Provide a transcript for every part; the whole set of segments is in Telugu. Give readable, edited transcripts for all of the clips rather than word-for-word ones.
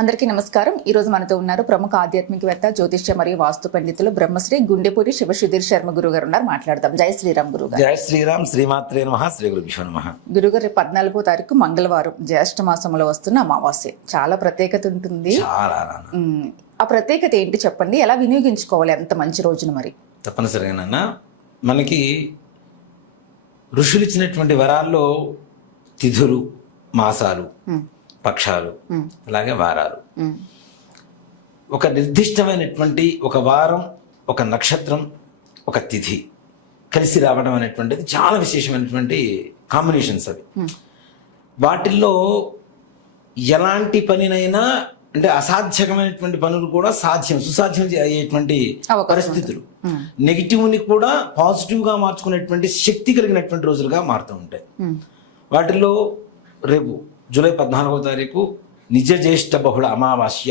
అందరికీ నమస్కారం. ఈ రోజు మనతో ఉన్నారు ప్రముఖ ఆధ్యాత్మికవేత్త, జ్యోతిష్య మరియు వాస్తు పండితులు బ్రహ్మశ్రీ గుండెపూరి శివసుధీర్ శర్మ గురువు గారు ఉన్నారు. మాట్లాడదాం. జై శ్రీరామ్ గురుగారు. జై శ్రీరామ్. శ్రీమాత్రే నమః. శ్రీ గురుభ్యో నమః. గురుగారు, 14వ తారీఖు మంగళవారం, జ్యేష్ఠ మాసంలో వస్తున్న అమావాస్య. చాలా ప్రత్యేకత ఉంటుంది. ఆ ప్రత్యేకత ఏంటి చెప్పండి? ఎలా వినియోగించుకోవాలి అంత మంచి రోజున? మరి తప్పనిసరిగానన్నా మనకి ఋషులు ఇచ్చినటువంటి వరాల్లో తిథులు, మాసాలు, పక్షాలు, అలాగే వారాలు, ఒక నిర్దిష్టమైనటువంటి ఒక వారం, ఒక నక్షత్రం, ఒక తిథి కలిసి రావడం అనేటువంటిది చాలా విశేషమైనటువంటి కాంబినేషన్స్ అవి. వాటిల్లో ఎలాంటి పనినైనా అంటే అసాధ్యమైనటువంటి పనులు కూడా సుసాధ్యం అయ్యేటువంటి పరిస్థితులు, నెగిటివ్ని కూడా పాజిటివ్గా మార్చుకునేటువంటి శక్తి కలిగినటువంటి రోజులుగా మారుతూ ఉంటాయి. వాటిల్లో రేపు జూలై 14వ తారీఖు నిజ జ్యేష్ఠ బహుళ అమావాస్య,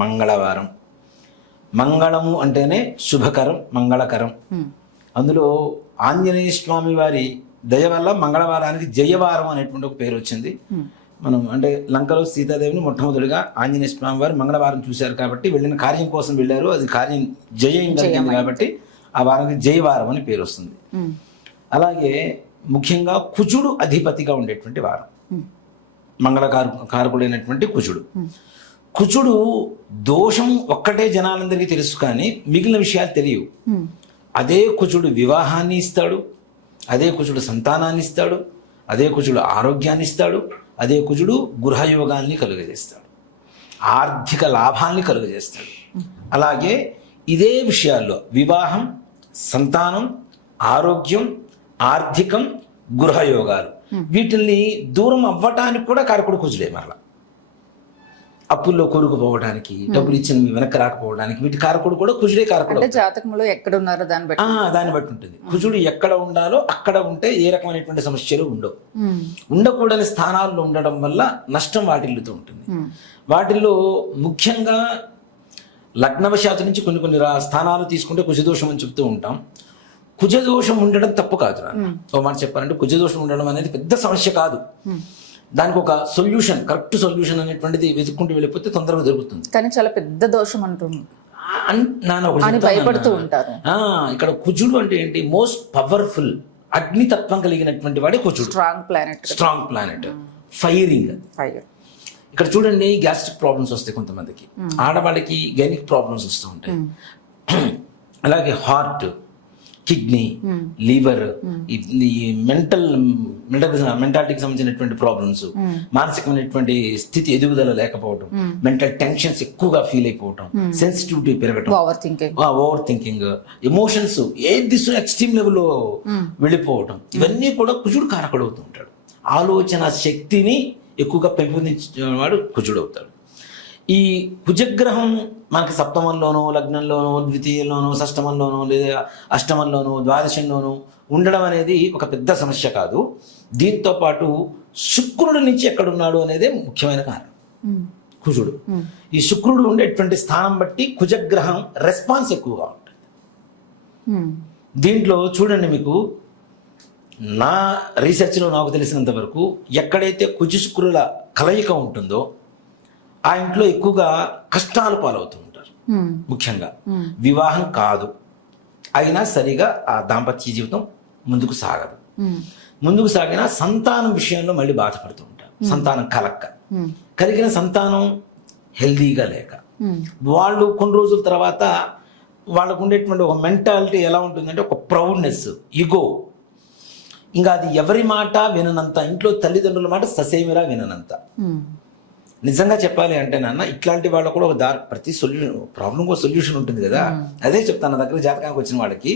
మంగళవారం. మంగళము అంటేనే శుభకరం, మంగళకరం. అందులో ఆంజనేయ స్వామి వారి దయ వల్ల మంగళవారానికి జయవారం అనేటువంటి ఒక పేరు వచ్చింది. మనం అంటే లంకలో సీతాదేవిని మొట్టమొదటిగా ఆంజనేయ స్వామి వారు మంగళవారం చూశారు కాబట్టి వెళ్ళిన కార్యం కోసం వెళ్ళారు. అది కార్యం జయం కలిగింది కాబట్టి ఆ వారానికి జయవారం అని పేరు వస్తుంది. అలాగే ముఖ్యంగా కుజుడు అధిపతిగా ఉండేటువంటి వారం, కారకుడైనటువంటి కుజుడు. కుజుడు దోషం ఒక్కటే జనాలందరికీ తెలుసు, కానీ మిగిలిన విషయాలు తెలియవు. అదే కుజుడు వివాహాన్ని ఇస్తాడు, అదే కుజుడు సంతానాన్ని ఇస్తాడు, అదే కుజుడు ఆరోగ్యాన్ని ఇస్తాడు, అదే కుజుడు గృహయోగాల్ని కలుగజేస్తాడు, ఆర్థిక లాభాల్ని కలుగజేస్తాడు. అలాగే ఇదే విషయాల్లో వివాహం, సంతానం, ఆరోగ్యం, ఆర్థికం, గృహయోగాలు, వీటిల్ని దూరం అవ్వటానికి కూడా కారకుడు కుజుడే. మరలా అప్పుల్లో కొరుకుపోవడానికి, డబ్బులు ఇచ్చిన వెనక్కి రాకపోవడానికి వీటి కారకుడు కూడా కుజుడే కారకుడు. జాతకంలో ఎక్కడ ఉన్నారో దాన్ని బట్టి ఉంటుంది. కుజుడు ఎక్కడ ఉండాలో అక్కడ ఉంటే ఏ రకమైనటువంటి సమస్యలు ఉండవు. ఉండకూడని స్థానాల్లో ఉండడం వల్ల నష్టం వాటిల్లుతూ ఉంటుంది. వాటిల్లో ముఖ్యంగా లగ్నవశాత్తు నుంచి కొన్ని స్థానాలు తీసుకుంటే కుజదోషం అని చెప్తూ ఉంటాం. కుజదోషం ఉండడం తప్పు కాదు. ఓ మాట చెప్పాలంటే కుజదోషం ఉండడం అనేది పెద్ద సమస్య కాదు. దానికి ఒక సొల్యూషన్, కరెక్ట్ సొల్యూషన్ అనేటువంటిది వెతుక్కుంటూ వెళ్ళిపోతే తొందరగా దొరుకుతుంది. కానీ చాలా పెద్ద దోషం అంటుంది. ఇక్కడ కుజుడు అంటే ఏంటి? మోస్ట్ పవర్ఫుల్ అగ్నితత్వం కలిగినటువంటి వాడే కుజుడు. Strong planet, firing. ఇక్కడ చూడండి, గ్యాస్ట్రిక్ ప్రాబ్లమ్స్ వస్తాయి కొంతమందికి, ఆడవాళ్ళకి గైనిక్ ప్రాబ్లమ్స్ వస్తూ ఉంటాయి. అలాగే హార్ట్, కిడ్నీ, లివర్, మెంటాలిటీకి సంబంధించినటువంటి ప్రాబ్లమ్స్, మానసికమైనటువంటి స్థితి ఎదుగుదల లేకపోవడం, మెంటల్ టెన్షన్స్ ఎక్కువగా ఫీల్ అయిపోవడం, సెన్సిటివిటీ పెరగడం, ఓవర్ థింకింగ్, ఎమోషన్స్ ఏ దిశ ఎక్స్ట్రీమ్ లెవెల్లో వెళ్ళిపోవడం, ఇవన్నీ కూడా కుజుడు కారకుడు అవుతూ ఉంటాడు. ఆలోచన శక్తిని ఎక్కువగా పెంపొందించేవాడు కుజుడు అవుతాడు. ఈ కుజగ్రహం మనకి సప్తమంలోనో, లగ్నంలోనో, ద్వితీయంలోనో, షష్టమంలోనో, లేదా అష్టమంలోనో, ద్వాదశంలోనో ఉండడం అనేది ఒక పెద్ద సమస్య కాదు. దీంతో పాటు శుక్రుడి నుంచి ఎక్కడున్నాడు అనేదే ముఖ్యమైన కారణం. కుజుడు, ఈ శుక్రుడు ఉండేటువంటి స్థానం బట్టి కుజగ్రహం రెస్పాన్స్ ఎక్కువగా ఉంటుంది. దీంట్లో చూడండి, మీకు నా రీసెర్చ్లో నాకు తెలిసినంత వరకు ఎక్కడైతే కుజ శుక్రుల కలయిక ఉంటుందో ఆ ఇంట్లో ఎక్కువగా కష్టాలు పాలవుతూ ఉంటారు. ముఖ్యంగా వివాహం కాదు, అయినా సరిగా ఆ దాంపత్య జీవితం ముందుకు సాగదు. ముందుకు సాగినా సంతానం విషయంలో మళ్ళీ బాధపడుతూ ఉంటారు. సంతానం కలిగిన సంతానం హెల్దీగా లేక వాళ్ళు కొన్ని రోజుల తర్వాత వాళ్ళకు ఉండేటువంటి ఒక మెంటాలిటీ ఎలా ఉంటుందంటే ఒక ప్రౌడ్నెస్, ఈగో. ఇంకా అది ఎవరి మాట విననంత, ఇంట్లో తల్లిదండ్రుల మాట ససేమిరా విననంత. నిజంగా చెప్పాలి అంటే నాన్న, ఇట్లాంటి వాళ్ళు కూడా ఒక ప్రతి ప్రాబ్లం కూడా సొల్యూషన్ ఉంటుంది కదా. అదే చెప్తాను, నా దగ్గర జాతకానికి వచ్చిన వాళ్ళకి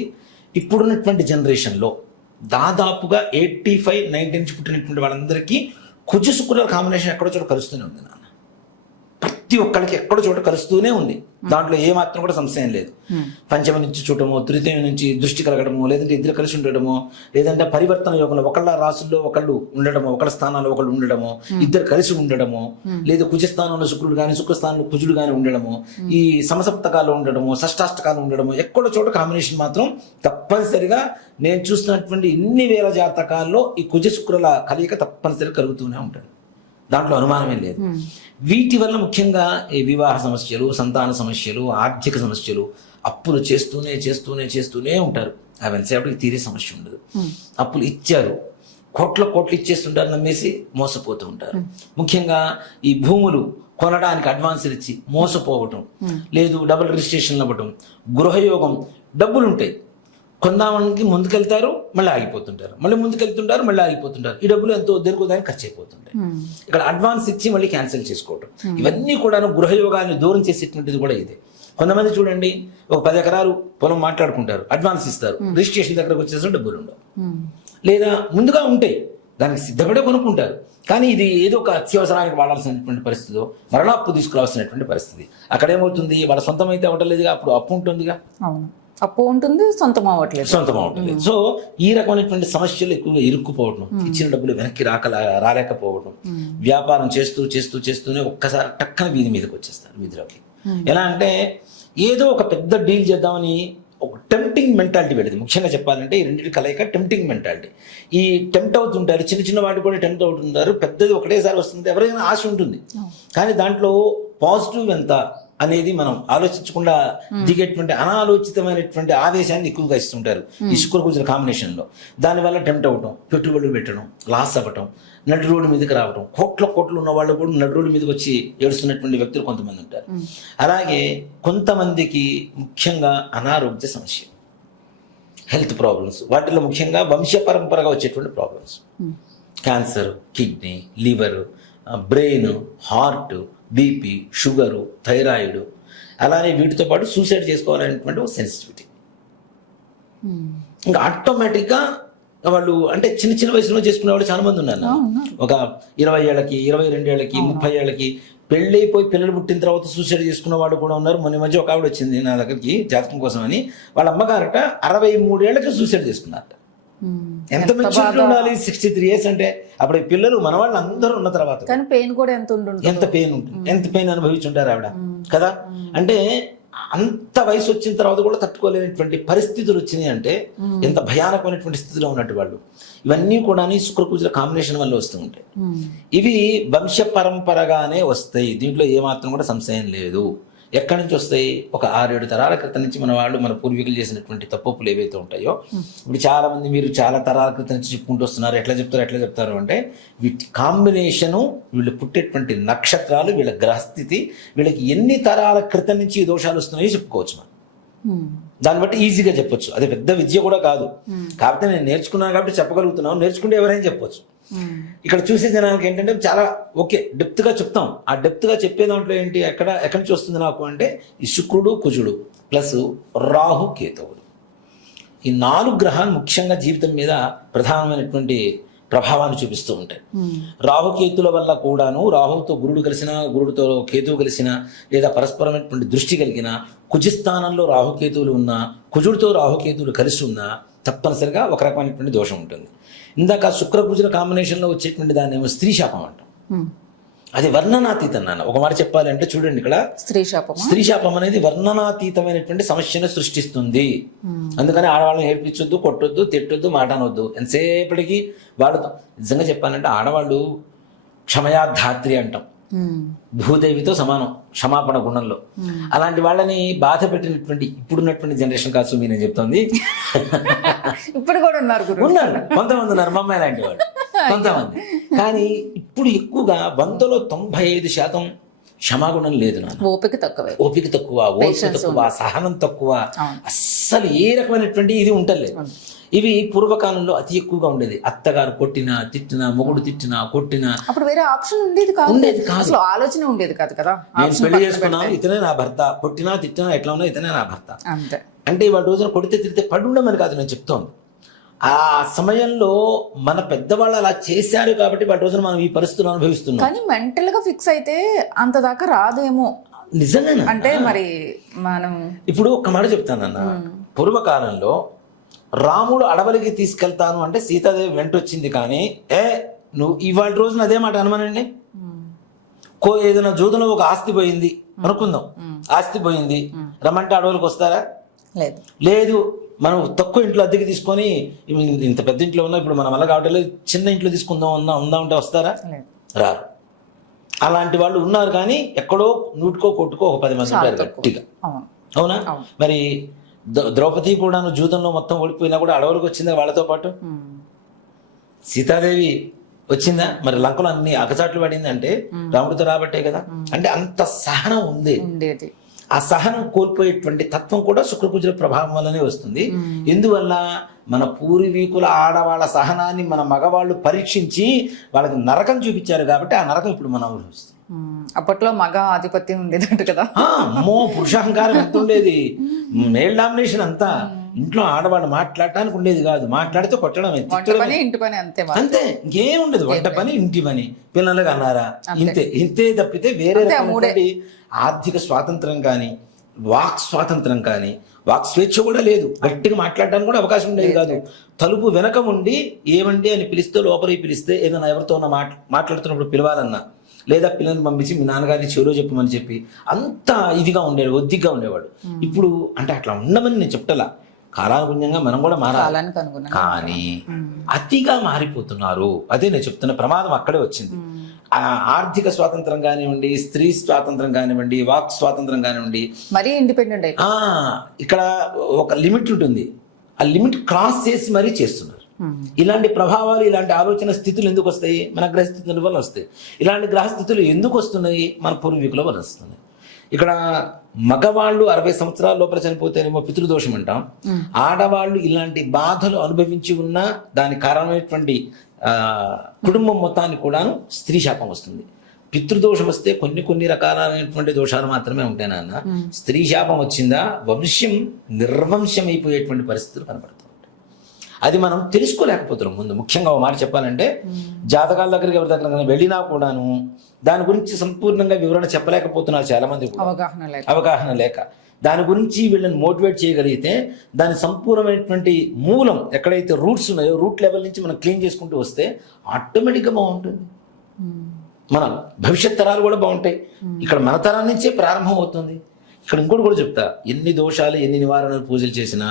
ఇప్పుడున్నటువంటి జనరేషన్లో దాదాపుగా 85-90 నుంచి పుట్టినటువంటి వాళ్ళందరికీ కుజ శుక్రుల కాంబినేషన్ ఎక్కడో చోట కలుస్తూనే ఉంది నాన్న. ప్రతి ఒక్కరికి ఎక్కడో చోట కలుస్తూనే ఉంది. దాంట్లో ఏ మాత్రం కూడా సంశయం లేదు. పంచమ నుంచి చూడటమో, తృతీయం నుంచి దృష్టి కలగడమో, లేదంటే ఇద్దరు కలిసి ఉండడమో, లేదంటే పరివర్తన యోగంలో ఒకళ్ళ రాసుల్లో ఒకళ్ళు ఉండడమో, ఒకళ్ళ స్థానాల్లో ఒకళ్ళు ఉండడమో, ఇద్దరు కలిసి ఉండడమో, లేదా కుజ స్థానంలో శుక్రుడు కానీ శుక్ర స్థానంలో కుజుడు కానీ ఉండడమో, ఈ సమసప్తకాలు ఉండడమో, షష్టాష్టకాలు ఉండడమో, ఎక్కడో చోట కాంబినేషన్ మాత్రం తప్పనిసరిగా నేను చూస్తున్నటువంటి ఇన్ని వేల జాతకాల్లో ఈ కుజ శుక్రుల కలయిక తప్పనిసరిగా కలుగుతూనే ఉంటుంది. దాంట్లో అనుమానమే లేదు. వీటి వల్ల ముఖ్యంగా ఈ వివాహ సమస్యలు, సంతాన సమస్యలు, ఆర్థిక సమస్యలు, అప్పులు చేస్తూనే ఉంటారు. అవి ఎంతసేపటికి తీరే సమస్య ఉండదు. అప్పులు ఇచ్చారు, కోట్లు ఇచ్చేస్తుంటారు, నమ్మేసి మోసపోతూ ఉంటారు. ముఖ్యంగా ఈ భూములు కొనడానికి అడ్వాన్సులు ఇచ్చి మోసపోవటం, లేదు డబుల్ రిజిస్ట్రేషన్లు అవ్వటం, గృహయోగం, డబ్బులు ఉంటాయి, కొందామనికి ముందుకెళ్తారు, మళ్ళీ ఆగిపోతుంటారు, మళ్ళీ ముందుకెళ్తుంటారు, మళ్ళీ ఆగిపోతుంటారు. ఈ డబ్బులు ఎంతో దేనికో దానికి ఖర్చు అయిపోతుంటాయి. ఇక్కడ అడ్వాన్స్ ఇచ్చి మళ్ళీ క్యాన్సిల్ చేసుకోవటం, ఇవన్నీ కూడా గృహయోగాన్ని దూరం చేసేటువంటిది కూడా ఇదే. కొంతమంది చూడండి, ఒక 10 ఎకరాలు పొలం మాట్లాడుకుంటారు, అడ్వాన్స్ ఇస్తారు, రిజిస్ట్రేషన్ దగ్గరకు వచ్చేసి డబ్బులు ఉండవు, లేదా ముందుగా ఉంటాయి, దానికి సిద్ధపడే కొనుక్కుంటారు, కానీ ఇది ఏదో ఒక అత్యవసరానికి వాడాల్సినటువంటి పరిస్థితిలో మరలా అప్పు తీసుకురావాల్సినటువంటి పరిస్థితి. అక్కడ ఏమవుతుంది, వాళ్ళ సొంతం అయితే అవ్వట్లేదుగా, అప్పుడు అప్పు ఉంటుందిగా, అవును, అప్పు ఉంటుంది, సొంతం అవ్వట్లేదు. సో ఈ రకమైనటువంటి సమస్యలు ఎక్కువగా ఇరుక్కుపోవడం, ఇచ్చిన డబ్బులు వెనక్కి రాలేకపోవడం, వ్యాపారం చేస్తూనే ఒక్కసారి టక్కన వీధి మీదకి వచ్చేస్తారు, వీధిలోకి. ఎలా అంటే ఏదో ఒక పెద్ద డీల్ చేద్దామని ఒక టెంప్టింగ్ మెంటాలిటీ పెడుతుంది. ముఖ్యంగా చెప్పాలంటే ఈ రెండింటి కలయిక టెంప్టింగ్ మెంటాలిటీ. ఈ టెంప్ట్ అవుతుంటారు, చిన్న వాటి కూడా టెంప్ట్ అవుతుంటారు, పెద్దది ఒకటేసారి వస్తుంది, ఎవరైనా ఆశ ఉంటుంది, కానీ దాంట్లో పాజిటివ్ ఎంత అనేది మనం ఆలోచించకుండా దిగేటువంటి అనాలోచితమైనటువంటి ఆవేశాన్ని ఎక్కువగా ఇస్తుంటారు ఈ శుక్రకుజుల కాంబినేషన్లో. దానివల్ల టెంప్ట్ అవ్వటం, పెట్టుబడులు పెట్టడం, లాస్ అవ్వటం, నడి రోడ్డు మీదకి రావడం, కోట్లు ఉన్న వాళ్ళు కూడా నడి రోడ్డు మీదకి వచ్చి ఏడుస్తున్నటువంటి వ్యక్తులు కొంతమంది ఉంటారు. అలాగే కొంతమందికి ముఖ్యంగా అనారోగ్య సమస్య, హెల్త్ ప్రాబ్లమ్స్, వాటిలో ముఖ్యంగా వంశపరంపరగా వచ్చేటువంటి problems, cancer, kidney, liver, brain, heart, BP, sugar, thyroid, అలానే వీటితో పాటు సూసైడ్ చేసుకోవాలనేటువంటి ఒక సెన్సిటివిటీ. ఇంకా ఆటోమేటిక్గా వాళ్ళు అంటే చిన్న వయసులో చేసుకునే వాళ్ళు చాలా మంది ఉన్నారు. ఒక 20 ఏళ్ళకి, 22 ఏళ్ళకి, 30 ఏళ్ళకి పెళ్ళైపోయి పిల్లలు పుట్టిన తర్వాత సూసైడ్ చేసుకున్న వాళ్ళు కూడా ఉన్నారు. మొన్న మధ్య ఒక ఆవిడ వచ్చింది నా దగ్గరికి జాతకం కోసం అని, వాళ్ళ అమ్మగారట 63 ఏళ్ళకి సూసైడ్ చేసుకున్నారట. ఎంత మెచ్యూరిటీ ఉండాలి, 63 years అంటే. అప్పుడు పిల్లలు మన వాళ్ళు అందరూ ఉన్న తర్వాత పెయిన్ కూడా ఎంత పెయిన్ ఉంటుంది, ఎంత పెయిన్ అనుభవించుంటారు ఆవిడ కదా. అంటే అంత వయసు వచ్చిన తర్వాత కూడా తట్టుకోలేనటువంటి పరిస్థితులు వచ్చినాయి అంటే ఎంత భయానకమైనటువంటి స్థితిలో ఉన్నట్టు వాళ్ళు. ఇవన్నీ కూడా శుక్రకుజుల కాంబినేషన్ వల్ల వస్తూ ఉంటాయి. ఇవి వంశ పరంపరగానే వస్తాయి, దీంట్లో ఏమాత్రం కూడా సంశయం లేదు. ఎక్కడి నుంచి వస్తాయి, ఒక 6-7 తరాల క్రితం నుంచి మన వాళ్ళు, మన పూర్వీకులు చేసినటువంటి తప్పులు ఏవైతే ఉంటాయో, ఇప్పుడు చాలా మంది మీరు చాలా తరాల క్రితం నుంచి చెప్పుకుంటూ వస్తున్నారు. ఎట్లా చెప్తారు అంటే వీటి కాంబినేషను, వీళ్ళు పుట్టేటువంటి నక్షత్రాలు, వీళ్ళ గ్రహస్థితి, వీళ్ళకి ఎన్ని తరాల క్రితం నుంచి ఈ దోషాలు వస్తున్నాయో చెప్పుకోవచ్చు మనం. దాన్ని బట్టి ఈజీగా చెప్పొచ్చు. అది పెద్ద విద్య కూడా కాదు, కాకపోతే నేను నేర్చుకున్నాను కాబట్టి చెప్పగలుగుతున్నాను. నేర్చుకుంటే ఎవరైనా చెప్పొచ్చు. ఇక్కడ చూసే జనానికి ఏంటంటే చాలా ఓకే డెప్త్గా చెప్తాం. ఆ డెప్త్గా చెప్పే దాంట్లో ఏంటి, ఎక్కడి నుంచి వస్తుంది నాకు అంటే ఈ శుక్రుడు, కుజుడు ప్లస్ రాహు, కేతువులు, ఈ 4 గ్రహాలు ముఖ్యంగా జీవితం మీద ప్రధానమైనటువంటి ప్రభావాన్ని చూపిస్తూ ఉంటాయి. రాహుకేతుల వల్ల కూడాను, రాహుతో గురుడు కలిసిన, గురుడితో కేతువు కలిసిన, లేదా పరస్పరమైనటువంటి దృష్టి కలిగిన, కుజస్థానంలో రాహుకేతువులు ఉన్నా, కుజుడితో రాహుకేతువులు కలిసి ఉన్నా తప్పనిసరిగా ఒక రకమైనటువంటి దోషం ఉంటుంది. ఇందాక శుక్రకుజుల కాంబినేషన్లో వచ్చేటువంటి దాన్ని ఏమో స్త్రీ శాపం అంటాం. అది వర్ణనాతీతం నాన్న. ఒక మాట చెప్పాలంటే చూడండి, ఇక్కడ స్త్రీ శాపం అనేది వర్ణనాతీతమైనటువంటి సమస్యను సృష్టిస్తుంది. అందుకని ఆడవాళ్ళని ఏడ్పించొద్దు, కొట్టొద్దు, తిట్టొద్దు, మాట అనొద్దు. ఎంతసేపటికి వాళ్ళతో నిజంగా చెప్పాలంటే ఆడవాళ్ళు క్షమయాధాత్రి అంటాం, భూదేవితో సమానం క్షమాపణ గుణంలో. అలాంటి వాళ్ళని బాధ పెట్టినటువంటి ఇప్పుడున్నటువంటి జనరేషన్ కాదు నేను చెప్తోంది, ఇప్పుడు కూడా ఉన్నారు, కొంతమంది ఉన్నారు మా అమ్మాయి లాంటి వాళ్ళు కొంతమంది. కానీ ఇప్పుడు ఎక్కువగా 100లో 95% క్షమాగుణం లేదు నాన్న. ఓపిక తక్కువ, ఓపిక తక్కువ, సహనం తక్కువ, అస్సలు ఏ రకమైనటువంటి ఇది ఉండలేదు. ఇవి పూర్వకాలంలో అతి ఎక్కువగా ఉండేది. అత్తగారు కొట్టినా, తిట్టినా, మొగుడు తిట్టినా, కొట్టినా, అప్పుడు వేరే ఆప్షన్ ఉండేది కాదు, ఆలోచన ఉండేది కాదు కదా. నేను పెళ్లి చేసుకున్నాను, ఇతనే నా భర్త, కొట్టినా తిట్టినా ఎట్లా ఉన్నా ఇతనే నా భర్త అంటే ఇవాళ రోజున కొడితే తిరిగితే పడి ఉండమని కాదు నేను చెప్తోంది. ఆ సమయంలో మన పెద్దవాళ్ళు అలా చేశారు కాబట్టి వాటి రోజున మనం ఈ పరిస్థితులను అనుభవిస్తున్నాం. కానీ మెంటల్ గా ఫిక్స్ అయితే అంత దాకా రాదేమో. నిజంగా అంటే మరి మనం ఇప్పుడు ఒక మాట చెప్తానన్న, పూర్వకాలంలో రాముడు అడవులకి తీసుకెళ్తాను అంటే సీతాదేవి వెంటొచ్చింది, కానీ నువ్వు ఇవాళ రోజున అదే మాట అనమనండి. ఏదైనా జూదంలో ఒక ఆస్తి పోయింది అనుకుందాం, ఆస్తి పోయింది, రమ్మంటే అడవులకు వస్తారా? లేదు. మనం తక్కువ ఇంట్లో అద్దెకి తీసుకొని ఇంత పెద్ద ఇంట్లో ఉన్నా, ఇప్పుడు మనం అలా కాబట్టి చిన్న ఇంట్లో తీసుకుందాం ఉందా ఉంటే వస్తారా? రారు. అలాంటి వాళ్ళు ఉన్నారు, కానీ ఎక్కడో నూటికో కొట్టుకో ఒక 10 మంది ఉంటారు గట్టిగా. అవును. అవునా? మరి ద్రౌపది కూడాను జూదంలో మొత్తం ఓడిపోయినా కూడా అడవులకు వచ్చిందా వాళ్ళతో పాటు? సీతాదేవి వచ్చిందా? మరి లంకలో అన్ని అగచాట్లు పడింది అంటే రాముడితో రాబట్టే కదా. అంటే అంత సహనం ఉండేది. ఆ సహనం కోల్పోయేటువంటి తత్వం కూడా శుక్రకుజుల ప్రభావం వల్లనే వస్తుంది. ఎందువల్ల? మన పూర్వీకుల ఆడవాళ్ళ సహనాన్ని మన మగవాళ్ళు పరీక్షించి వాళ్ళకి నరకం చూపించారు కాబట్టి ఆ నరకం ఇప్పుడు మనం అనుభవిస్తాం. అప్పట్లో మగ ఆధిపత్యం ఉండేదంట కదా. అమ్మో, పురుషాహంకారం ఎంత ఉండేది, మేల్ డామినేషన్ అంతా. ఇంట్లో ఆడవాళ్ళు మాట్లాడటానికి ఉండేది కాదు, మాట్లాడితే కొట్టడమే, ఇంటి పని అంతే ఇంకేం ఉండదు. వంట పని, ఇంటి పని, పిల్లలకు అన్నారా, ఇంతే తప్పితే వేరే రకమైనటువంటి ఆర్థిక స్వాతంత్రం కానీ, వాక్ స్వాతంత్రం కానీ, వాక్ స్వేచ్ఛ కూడా లేదు. గట్టిగా మాట్లాడడానికి కూడా అవకాశం ఉండేది కాదు. తలుపు వెనక ఉండి ఏమండి అని పిలిస్తే, లోపలికి పిలిస్తే, ఏదైనా ఎవరితో మాట్లాడుతున్నప్పుడు పిలవాలన్నా, లేదా పిల్లల్ని పంపించి మీ నాన్నగారిని చెవిలో చెప్పమని చెప్పి అంత ఇదిగా ఉండేవాడు, ఒద్దిగ్గా ఉండేవాడు. ఇప్పుడు అంటే అట్లా ఉండమని నేను చెప్తలా, కాలానుగుణ్యంగా మనం కూడా మారాలి. కానీ అతిగా మారిపోతున్నారు. అదే నేను చెప్తున్న ప్రమాదం అక్కడే వచ్చింది. ఆర్థిక స్వాతంత్రం కానివ్వండి, స్త్రీ స్వాతంత్రం కానివ్వండి, వాక్ స్వాతంత్రం కానివ్వండి, మరీ ఇండిపెండెంట్ ఇక్కడ ఒక లిమిట్ ఉంటుంది. ఆ లిమిట్ క్రాస్ చేసి మరీ చేస్తున్నారు. ఇలాంటి ప్రభావాలు, ఇలాంటి ఆలోచన స్థితులు ఎందుకు వస్తాయి? మన గ్రహస్థితుల వల్ల వస్తాయి. ఇలాంటి గ్రహస్థితులు ఎందుకు వస్తున్నాయి? మన పూర్వీకుల వల్ల వస్తున్నాయి. ఇక్కడ మగవాళ్ళు 60 సంవత్సరాల లోపల చనిపోతేనేమో పితృదోషం అంటాం. ఆడవాళ్ళు ఇలాంటి బాధలు అనుభవించి ఉన్న దానికి కారణమైనటువంటి కుటుంబం మొత్తానికి కూడాను స్త్రీ శాపం వస్తుంది. పితృదోషం వస్తే కొన్ని రకాలైనటువంటి దోషాలు మాత్రమే ఉంటాయి నాన్న. స్త్రీ శాపం వచ్చిందా వంశం నిర్వంశం అయిపోయేటువంటి పరిస్థితులు కనపడుతూ ఉంటాయి. అది మనం తెలుసుకోలేకపోతున్నాం. ముందు ముఖ్యంగా ఒక మాట చెప్పాలంటే, జాతకాల దగ్గరికి ఎవరి దగ్గర వెళ్ళినా కూడాను దాని గురించి సంపూర్ణంగా వివరణ చెప్పలేకపోతున్నారు చాలా మంది. అవగాహన లేక దాని గురించి వీళ్ళని మోటివేట్ చేయగలిగితే దాని సంపూర్ణమైనటువంటి మూలం ఎక్కడైతే రూట్స్ ఉన్నాయో రూట్ లెవెల్ నుంచి మనం క్లీన్ చేసుకుంటూ వస్తే ఆటోమేటిక్గా బాగుంటుంది. మన భవిష్యత్ తరాలు కూడా బాగుంటాయి. ఇక్కడ మన తరం నుంచే ప్రారంభం అవుతుంది. ఇక్కడ ఇంకోటి కూడా చెప్తా, ఎన్ని దోషాలు, ఎన్ని నివారణలు పూజలు చేసినా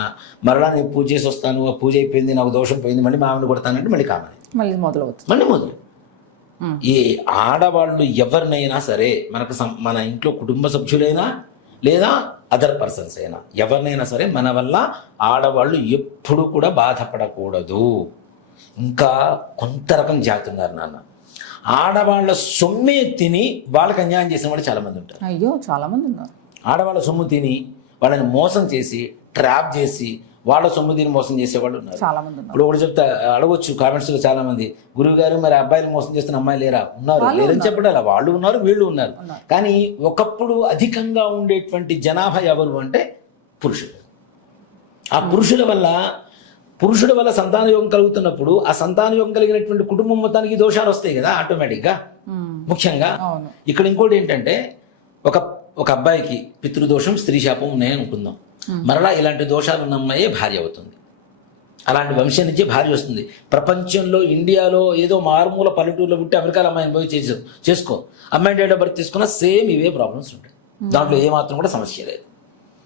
మరలా నేను పూజ చేసి వస్తాను, ఆ పూజ అయిపోయింది, నాకు దోషం పోయింది, మళ్ళీ మా ఆవిడ కొడతానంటే మళ్ళీ కామని మళ్ళీ మొదలు. ఈ ఆడవాళ్ళు ఎవరినైనా సరే, మన ఇంట్లో కుటుంబ సభ్యులైనా లేదా అదర్ పర్సన్స్ అయినా ఎవరినైనా సరే, మన వల్ల ఆడవాళ్ళు ఎప్పుడు కూడా బాధపడకూడదు. ఇంకా కొంత రకం జాతి ఉన్నారు నాన్న, ఆడవాళ్ళ సొమ్మే తిని వాళ్ళకి అన్యాయం చేసిన వాళ్ళు చాలా మంది ఉంటారు. అయ్యో, చాలా మంది ఉన్నారు. ఆడవాళ్ళ సొమ్ము తిని వాళ్ళని మోసం చేసి, ట్రాప్ చేసి, వాళ్ళ సొమ్ము తిని మోసం చేసేవాళ్ళు ఉన్నారు. ఇప్పుడు ఒకటి చెప్తా, అడగొచ్చు కామెంట్స్ లో చాలా మంది, గురువు గారు మరి అబ్బాయిలు మోసం చేస్తున్న అమ్మాయి లేరా? ఉన్నారు, లేరని చెప్పడాల, వాళ్ళు ఉన్నారు, వీళ్ళు ఉన్నారు. కానీ ఒకప్పుడు అధికంగా ఉండేటువంటి జనాభా ఎవరు అంటే పురుషులు. ఆ పురుషుల వల్ల సంతాన యోగం కలుగుతున్నప్పుడు ఆ సంతాన యోగం కలిగినటువంటి కుటుంబం మొత్తానికి దోషాలు వస్తాయి కదా ఆటోమేటిక్గా. ముఖ్యంగా ఇక్కడ ఇంకోటి ఏంటంటే, ఒక అబ్బాయికి పితృదోషం, స్త్రీ శాపం ఉన్నాయని అనుకుందాం. మరలా ఇలాంటి దోషాలు ఉన్న అమ్మాయే భార్య అవుతుంది. అలాంటి వంశం నుంచే భార్య వస్తుంది. ప్రపంచంలో, ఇండియాలో ఏదో మారుమూల పల్లెటూరులో పుట్టి అమెరికాలో అమ్మాయిని పోయి చేసుకో, అమ్మాయి డేట్ ఆఫ్ బర్త్ తీసుకున్నా సేమ్ ఇవే ప్రాబ్లమ్స్ ఉంటాయి. దాంట్లో ఏమాత్రం కూడా సమస్య లేదు.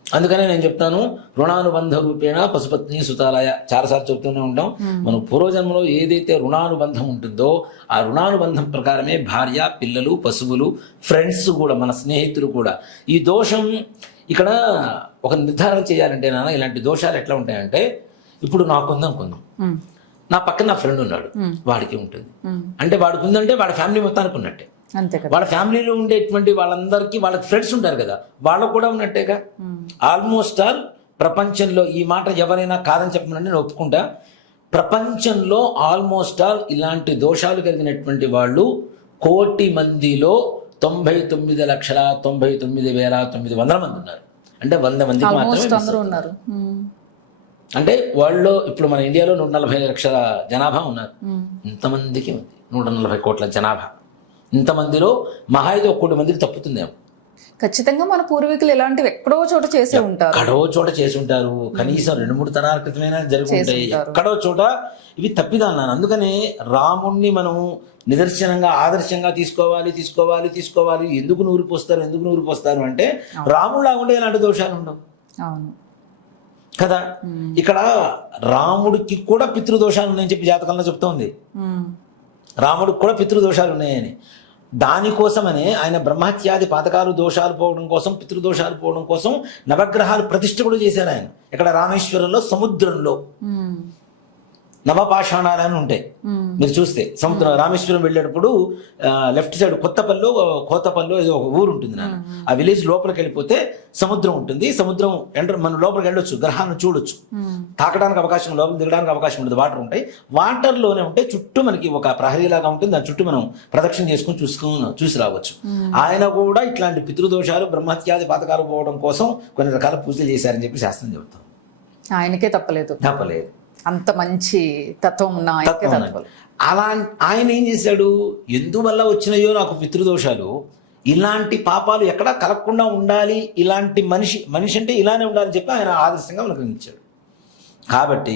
అందుకనే నేను చెప్తాను, రుణానుబంధ రూపేణ పశుపత్ని సుతాలయ చాలాసార్లు చెప్తూనే ఉంటాం. మనం పూర్వజన్మలో ఏదైతే రుణానుబంధం ఉంటుందో ఆ రుణానుబంధం ప్రకారమే భార్య, పిల్లలు, పశువులు, ఫ్రెండ్స్ కూడా, మన స్నేహితులు కూడా. ఈ దోషం ఇక్కడ ఒక నిర్ధారణ చేయాలంటే నాన్న, ఇలాంటి దోషాలు ఎట్లా ఉంటాయంటే, ఇప్పుడు నాకుంది అనుకుందాం, నా పక్కన నా ఫ్రెండ్ ఉన్నాడు, వాడికి ఉంటుంది అంటే, వాడికి ఉందంటే వాడి ఫ్యామిలీ మొత్తానికి ఉన్నట్టే. వాళ్ళ ఫ్యామిలీలో ఉండేటువంటి వాళ్ళందరికీ వాళ్ళకి ఫ్రెండ్స్ ఉంటారు కదా, వాళ్ళకు కూడా ఉన్నట్టేగా. ఆల్మోస్ట్ ఆల్ ప్రపంచంలో, ఈ మాట ఎవరైనా కాదని చెప్పమని నేను ఒప్పుకుంటా, ప్రపంచంలో ఆల్మోస్ట్ ఆల్ ఇలాంటి దోషాలు కలిగినటువంటి వాళ్ళు 1 కోటి మందిలో 99,99,900 మంది ఉన్నారు. అంటే 100 మందికి మాత్రమే ఉన్నారు. అంటే వాళ్ళలో ఇప్పుడు మన ఇండియాలో 140 లక్షల జనాభా ఉన్నారు. ఇంతమందికి 140 కోట్ల జనాభా. ఇంతమందిలో మహా అయితే 1 కోటి మందికి తప్పుతుందేమో. ఖచ్చితంగా మన పూర్వీకులు ఇలాంటివి ఎక్కడో చోట చేసి ఉంటారు. కనీసం 2-3 తరాల క్రితమైనా జరిగి ఉంటాయి. ఎక్కడో చోట ఇవి తప్పిదన్నాను. అందుకనే రాముణ్ణి మనం నిదర్శనంగా, ఆదర్శంగా తీసుకోవాలి. ఎందుకు నూరిపోస్తారు అంటే, రాముడిలా ఉండే ఇలాంటి దోషాలు ఉండవు కదా. ఇక్కడ రాముడికి కూడా పితృదోషాలు ఉన్నాయని చెప్పి జాతకంలో చెప్తోంది. రాముడికి కూడా పితృదోషాలు ఉన్నాయని. దానికోసమనే ఆయన బ్రహ్మత్యాది పాతకాలు దోషాలు పోవడం కోసం, పితృదోషాలు పోవడం కోసం నవగ్రహాలు ప్రతిష్ఠ కూడా చేశారు ఆయన. ఇక్కడ రామేశ్వరంలో సముద్రంలో నవపాషాణాలు అని ఉంటాయి. మీరు చూస్తే సముద్రం రామేశ్వరం వెళ్ళేటప్పుడు లెఫ్ట్ సైడ్ కోతపల్లి ఏదో ఒక ఊరు ఉంటుంది నాన్న. ఆ విలేజ్ లోపలికి వెళ్ళిపోతే సముద్రం ఉంటుంది. సముద్రం మనం లోపలికి వెళ్ళొచ్చు, గ్రహాలను చూడొచ్చు, తాకడానికి అవకాశం, లోపల దిగడానికి అవకాశం ఉంటుంది. వాటర్ ఉంటాయి, వాటర్లోనే ఉంటే చుట్టూ మనకి ఒక ప్రహరీలాగా ఉంటుంది. దాని చుట్టూ మనం ప్రదక్షిణ చేసుకుని చూసి రావచ్చు. ఆయన కూడా ఇట్లాంటి పితృదోషాలు బ్రహ్మత్యాది పాతకాలు పోవడం కోసం కొన్ని రకాల పూజలు చేశారని చెప్పి శాస్త్రం చెబుతాం. ఆయనకే తప్పలేదు. అంత మంచి తత్వం ఉన్న ఆయనకే తప్పలేదు. అలా ఆయన ఏం చేశాడు, ఎందువల్ల వచ్చినాయో నాకు పితృదోషాలు, ఇలాంటి పాపాలు ఎక్కడా కలగకుండా ఉండాలి, ఇలాంటి మనిషి అంటే ఇలానే ఉండాలని చెప్పి ఆయన ఆదర్శంగా మనకు ఇచ్చాడు. కాబట్టి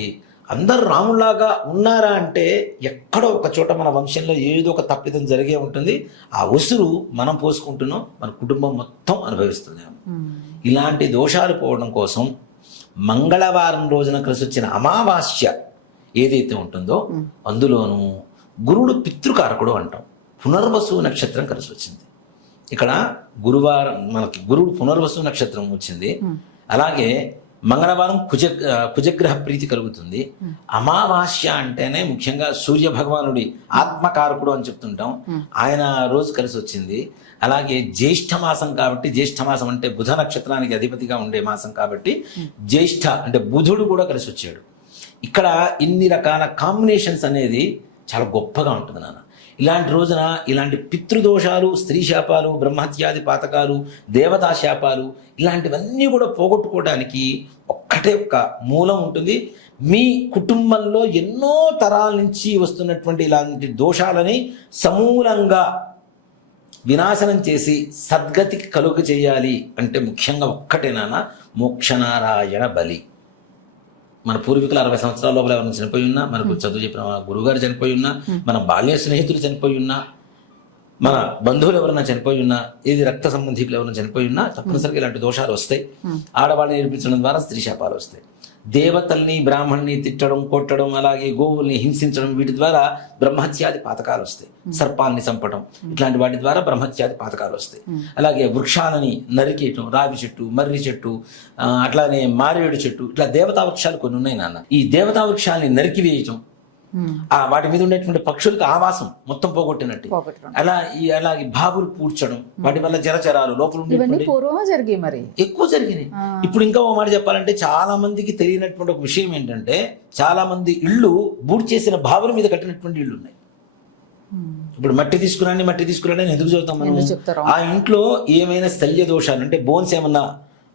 అందరూ రాములాగా ఉన్నారా అంటే ఎక్కడో ఒక చోట మన వంశంలో ఏదో ఒక తప్పిదం జరిగే ఉంటుంది. ఆ ఉసురు మనం పోసుకుంటున్నాం, మన కుటుంబం మొత్తం అనుభవిస్తున్నాం. ఇలాంటి దోషాలు పోవడం కోసం మంగళవారం రోజున కలిసి వచ్చిన అమావాస్య ఏదైతే ఉంటుందో అందులోనూ గురువుడు పితృకారకుడు అంటాం. పునర్వసు నక్షత్రం కలిసి వచ్చింది. ఇక్కడ గురువారం మనకి గురువుడు పునర్వసు నక్షత్రం వచ్చింది. అలాగే మంగళవారం కుజగ్రహ ప్రీతి కలుగుతుంది. అమావాస్య అంటేనే ముఖ్యంగా సూర్య భగవానుడి ఆత్మకారకుడు అని చెప్తుంటాం. ఆయన రోజు కలిసి వచ్చింది. అలాగే జ్యేష్ఠ మాసం కాబట్టి, జ్యేష్ఠ మాసం అంటే బుధ నక్షత్రానికి అధిపతిగా ఉండే మాసం కాబట్టి జ్యేష్ఠ అంటే బుధుడు కూడా కలిసి వచ్చాడు. ఇక్కడ ఇన్ని రకాల కాంబినేషన్స్ అనేది చాలా గొప్పగా ఉంటుంది నాన్న. ఇలాంటి రోజున ఇలాంటి పితృదోషాలు, స్త్రీ శాపాలు, బ్రహ్మత్యాది పాతకాలు, దేవతా శాపాలు ఇలాంటివన్నీ కూడా పోగొట్టుకోవడానికి ఒక్కటే ఒక్క మూలం ఉంటుంది. మీ కుటుంబంలో ఎన్నో తరాల నుంచి వస్తున్నటువంటి ఇలాంటి దోషాలని సమూలంగా వినాశనం చేసి సద్గతికి కలుగ చేయాలి అంటే ముఖ్యంగా ఒక్కటే నాన్న, మోక్షనారాయణ బలి. మన పూర్వీకులు 60 సంవత్సరాల లోపల ఎవరైనా చనిపోయి ఉన్నా, మనకు చదువు చెప్పిన గురువుగారు చనిపోయి ఉన్నా, మన బాల్య స్నేహితులు చనిపోయి ఉన్నా, మన బంధువులు ఎవరైనా చనిపోయి ఉన్నా, ఏది రక్త సంబంధికులు ఎవరైనా చనిపోయి ఉన్నా తప్పనిసరిగా ఇలాంటి దోషాలు వస్తాయి. ఆడవాళ్ళని నేర్పించడం ద్వారా స్త్రీ శాపాలు వస్తాయి. దేవతల్ని బ్రాహ్మణ్ణి తిట్టడం, కొట్టడం, అలాగే గోవుల్ని హింసించడం, వీటి ద్వారా బ్రహ్మత్యాది పాతకాలు వస్తాయి. సర్పాన్ని చంపడం, ఇట్లాంటి వాటి ద్వారా బ్రహ్మత్యాది పాతకాలు వస్తాయి. అలాగే వృక్షాలని నరికేయటం, రావి చెట్టు, మర్రి చెట్టు, అట్లానే మారేడు చెట్టు, ఇట్లా దేవతా వృక్షాలు కొన్ని ఉన్నాయి నాన్న. ఈ దేవతా వృక్షాలని నరికివేయటం, వాటి మీద ఉండేటువంటి పక్షులకు ఆవాసం మొత్తం పోగొట్టినట్టు, అలాగే బావులు పూడ్చడం, వాటి వల్ల జలచరాలు లోపల జరిగాయి, మరి ఎక్కువ జరిగినాయి. ఇప్పుడు ఇంకా ఓ మాట చెప్పాలంటే చాలా మందికి తెలియనటువంటి ఒక విషయం ఏంటంటే, చాలా మంది ఇళ్ళు బూడ్ చేసిన బావుల మీద కట్టినటువంటి ఇళ్ళు ఉన్నాయి. ఇప్పుడు మట్టి తీసుకురండి ఎందుకు చెబుతాం మనం? ఆ ఇంట్లో ఏమైనా శల్య దోషాలు అంటే బోన్స్ ఏమన్నా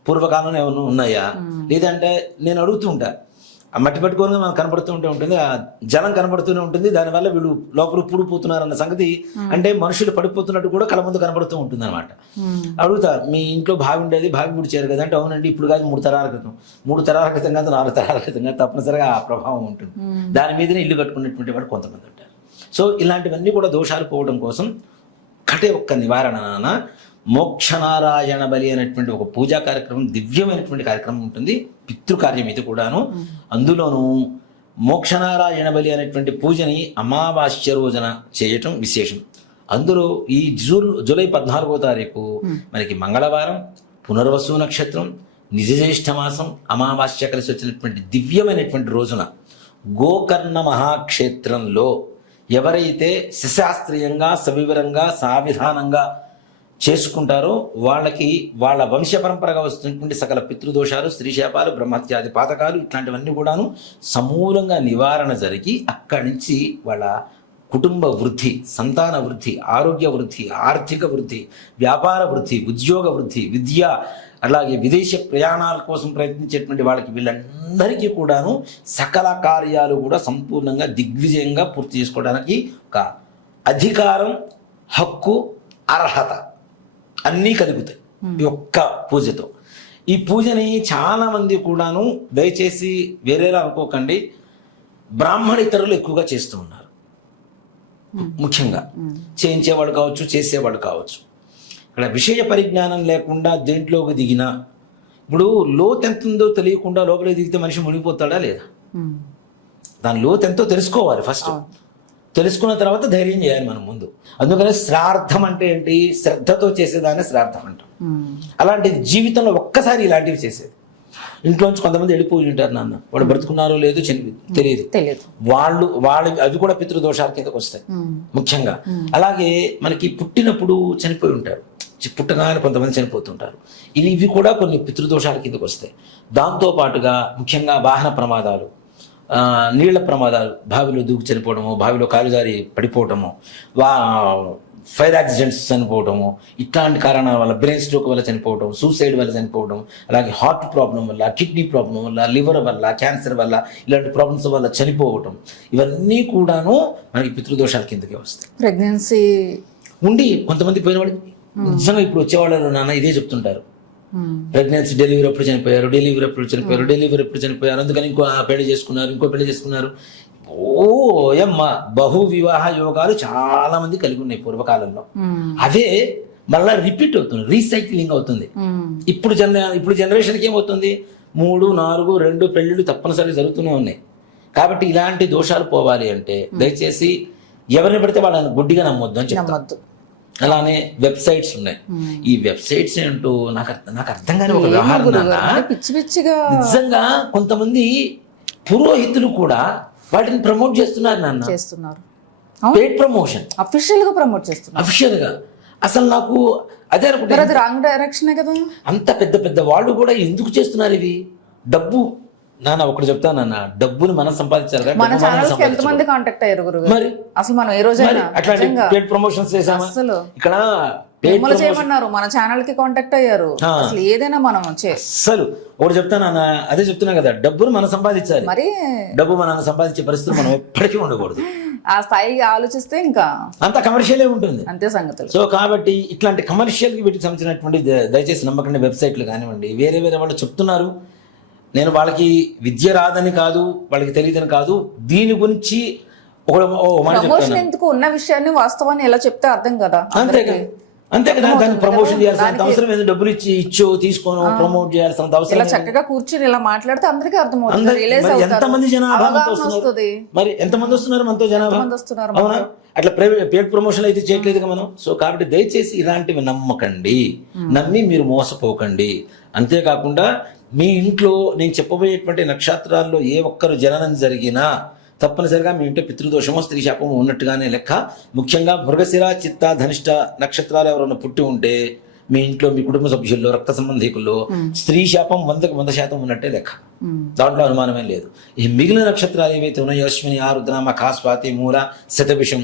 పూర్వకాలంలో ఏమన్నా ఉన్నాయా, లేదంటే నేను అడుగుతూ ఉంటా, ఆ మట్టి పట్టుకోగా మనకు కనపడుతూ ఉంటుంది, ఆ జలం కనపడుతూనే ఉంటుంది, దానివల్ల వీళ్ళు లోపల పూడిపోతున్నారు అన్న సంగతి, అంటే మనుషులు పడిపోతున్నట్టు కూడా కళ్ళ ముందు కనపడుతూ ఉంటుంది అనమాట. అడుగుతా, మీ ఇంట్లో బావి ఉండేది, బావి పూడిచారు కదా అంటే, అవునండి ఇప్పుడు కాదు 3 తరాల క్రితం, 3 తరాల క్రితం కాదు 4 తరాల క్రితం కాదు, తప్పనిసరిగా ఆ ప్రభావం ఉంటుంది. దాని మీదనే ఇల్లు కట్టుకున్నటువంటి వాడు కొంతమంది ఉంటారు. సో ఇలాంటివన్నీ కూడా దోషాలు పోవడం కోసం ఒకటే ఒక్క నివారణ నాన్న, మోక్షనారాయణ బలి అనేటువంటి ఒక పూజా కార్యక్రమం, దివ్యమైనటువంటి కార్యక్రమం ఉంటుంది. పితృకార్యం ఇది కూడాను. అందులోనూ మోక్షనారాయణ బలి అనేటువంటి పూజని అమావాస్య రోజున చేయటం విశేషం. అందులో ఈ జూలై 14వ తారీఖు మనకి మంగళవారం, పునర్వసు నక్షత్రం, నిజజ్యేష్ఠ మాసం, అమావాస్య కలిసి వచ్చినటువంటి దివ్యమైనటువంటి రోజున గోకర్ణ మహాక్షేత్రంలో ఎవరైతే శశాస్త్రీయంగా, సవివరంగా, సావిధానంగా చేసుకుంటారో వాళ్ళకి వాళ్ళ వంశ పరంపరగా వస్తున్నటువంటి సకల పితృదోషాలు, స్త్రీ శాపాలు, బ్రహ్మత్యాది పాతకాలు ఇట్లాంటివన్నీ కూడాను సమూలంగా నివారణ జరిగి అక్కడి నుంచి వాళ్ళ కుటుంబ వృద్ధి, సంతాన వృద్ధి, ఆరోగ్య వృద్ధి, ఆర్థిక వృద్ధి, వ్యాపార వృద్ధి, ఉద్యోగ వృద్ధి, విద్య, అలాగే విదేశీ ప్రయాణాల కోసం ప్రయత్నించేటువంటి వాళ్ళకి వీళ్ళందరికీ కూడాను సకల కార్యాలు కూడా సంపూర్ణంగా దిగ్విజయంగా పూర్తి చేసుకోవడానికి ఒక అధికారం, హక్కు, అర్హత అన్నీ కలుగుతాయి ఈ ఒక్క పూజతో. ఈ పూజని చాలా మంది కూడాను, దయచేసి వేరేలా అనుకోకండి, బ్రాహ్మణేతరులు ఎక్కువగా చేస్తూ ఉన్నారు. ముఖ్యంగా చేయించేవాడు కావచ్చు, చేసేవాడు కావచ్చు. ఇక్కడ విషయ పరిజ్ఞానం లేకుండా దేంట్లోకి దిగినా, ఇప్పుడు లోతు ఎంత ఉందో తెలియకుండా లోపలికి దిగితే మనిషి మునిగిపోతాడా లేదా? దాని లోతు ఎంతో తెలుసుకోవాలి. ఫస్ట్ తెలుసుకున్న తర్వాత ధైర్యం చేయాలి మనం ముందు. అందుకని శ్రాద్ధం అంటే ఏంటి? శ్రద్ధతో చేసేదాన్ని శ్రాద్ధం అంటాం. అలాంటిది జీవితంలో ఒక్కసారి ఇలాంటివి చేసేది. ఇంట్లోంచి కొంతమంది వెళ్ళిపోయి ఉంటారు, నాన్న వాడు బ్రతుకున్నారో లేదో తెలియదు. వాళ్ళు అవి కూడా పితృదోషాల కిందకు వస్తాయి ముఖ్యంగా. అలాగే మనకి పుట్టినప్పుడు చనిపోయి ఉంటారు, పుట్టగానే కొంతమంది చనిపోతుంటారు. ఇవి కూడా కొన్ని పితృదోషాల కిందకు వస్తాయి. దాంతో పాటుగా ముఖ్యంగా వాహన ప్రమాదాలు, నీళ్ల ప్రమాదాలు, బావిలో దూకి చనిపోవడము, బావిలో కాలుజారి పడిపోవటము, ఫైర్ యాక్సిడెంట్స్ చనిపోవటము, ఇట్లాంటి కారణాల వల్ల, బ్రెయిన్ స్ట్రోక్ వల్ల చనిపోవడం, సూసైడ్ వల్ల చనిపోవడం, అలాగే హార్ట్ ప్రాబ్లం వల్ల, కిడ్నీ ప్రాబ్లం వల్ల, లివర్ వల్ల, క్యాన్సర్ వల్ల, ఇలాంటి ప్రాబ్లమ్స్ వల్ల చనిపోవటం, ఇవన్నీ కూడాను మనకి పితృదోషాల కిందకే వస్తాయి. ప్రెగ్నెన్సీ ఉండి కొంతమంది పోయిన వాళ్ళు నిజంగా ఇప్పుడు వచ్చేవాళ్ళు నాన్న ఇదే చెప్తుంటారు, ప్రెగ్నెన్సీ డెలివరీ ఎప్పుడు చనిపోయారు, అందుకని ఇంకో పెళ్లి చేసుకున్నారు. ఓయమ్మ బహు వివాహ యోగాలు చాలా మంది కలిగి ఉన్నాయి పూర్వకాలంలో. అవే మళ్ళా రిపీట్ అవుతుంది, రీసైక్లింగ్ అవుతుంది. ఇప్పుడు జనరేషన్కి ఏమవుతుంది? 3, 4, 2 పెళ్లిళ్ళు తప్పనిసరిగా జరుగుతూనే ఉన్నాయి. కాబట్టి ఇలాంటి దోషాలు పోవాలి అంటే దయచేసి ఎవరిని పడితే వాళ్ళని గుడ్డిగా నమ్మొద్దు అని చెప్తాను. అలానే వెబ్సైట్స్ ఉన్నాయి. ఈ వెబ్సైట్స్ ఏంటో నాకు అర్థం కాని ఒక వ్యవహారం. నిజంగా కొంతమంది పురోహితులు కూడా వాటిని ప్రమోట్ చేస్తున్నారు నాన్న. పెయిడ్ ప్రమోషన్, అఫీషియల్ గా. అసలు నాకు అదే అనుకుంటే రాంగ్ డైరెక్షన్ కదా. అంత పెద్ద వాళ్ళు కూడా ఎందుకు చేస్తున్నారు ఇవి? డబ్బు నాన్న ఒకటి చెప్తాను నాన్న, డబ్బుని మనం సంపాదించాలి. మన ఛానల్స్ ఎంతమంది కాంటాక్ట్ అయ్యారు గురువు? మరి అసలు మనం ఏ రోజు అట్లాంటి పెయిడ్ ప్రమోషన్స్ చేసామా? అసలు ఇక్కడ చేయమన్నారు, మన ఛానల్ కి కాంటాక్ట్ అయ్యారు. అసలు ఏదైనా మనం అసలు ఒకటి చెప్తాను నాన్న, అదే చెప్తున్నా కదా, డబ్బును మనం సంపాదించాలి. మరి డబ్బు మనం సంపాదించే పరిస్థితి మనం ఎప్పటికీ ఉండకూడదు. ఆ స్థాయికి ఆలోచిస్తే ఇంకా అంత కమర్షియలే ఉంటుంది, అంతే సంగతులు. సో కాబట్టి ఇట్లాంటి కమర్షియల్ కి వీటికి సంబంధించినటువంటి దయచేసి నమ్మకండి. వెబ్సైట్లు కానివ్వండి, వేరే వాళ్ళు చెప్తున్నారు. నేను వాళ్ళకి విద్య రాదని కాదు, వాళ్ళకి తెలియదని కాదు, దీని గురించి ఎందుకు ఉన్న విషయాన్ని వాస్తవాన్ని ఎలా చెప్తే అర్థం కదా. అంతే కదా, దాన్ని ప్రమోషన్ చేయాల్సిన అవసరం ఏదో డబ్బులు ఇచ్చో తీసుకోను ప్రమోట్ చేయాల్సిన అవసరం. చక్కగా కూర్చుని ఇలా మాట్లాడితే అందరికీ అర్థమవుతుంది. ఎంతమంది జనాభా మరి ఎంతమంది వస్తున్నారు మనతో జనాభా? అవునా? అట్లా పేడ్ ప్రమోషన్ అయితే చేయట్లేదు మనం. సో కాబట్టి దయచేసి ఇలాంటివి నమ్మకండి, నమ్మి మీరు మోసపోకండి. అంతేకాకుండా మీ ఇంట్లో నేను చెప్పబోయేటువంటి నక్షత్రాల్లో ఏ ఒక్కరు జననం జరిగినా తప్పనిసరిగా మీ ఇంట్లో పితృదోషమో స్త్రీ శాపమో ఉన్నట్టుగానే లెక్క. ముఖ్యంగా మృగశిర, చిత్త, ధనిష్ట నక్షత్రాలు ఎవరైనా పుట్టి ఉంటే మీ ఇంట్లో మీ కుటుంబ సభ్యుల్లో, రక్త సంబంధికుల్లో స్త్రీ శాపం 100% ఉన్నట్టే లెక్క. దాంట్లో అనుమానమే లేదు. ఈ మిగిలిన నక్షత్రాలు ఏవైతే ఉన్నాయో అశ్విని, ఆరుద్ర, మఖ, స్వాతి, మూల, శతభిషం,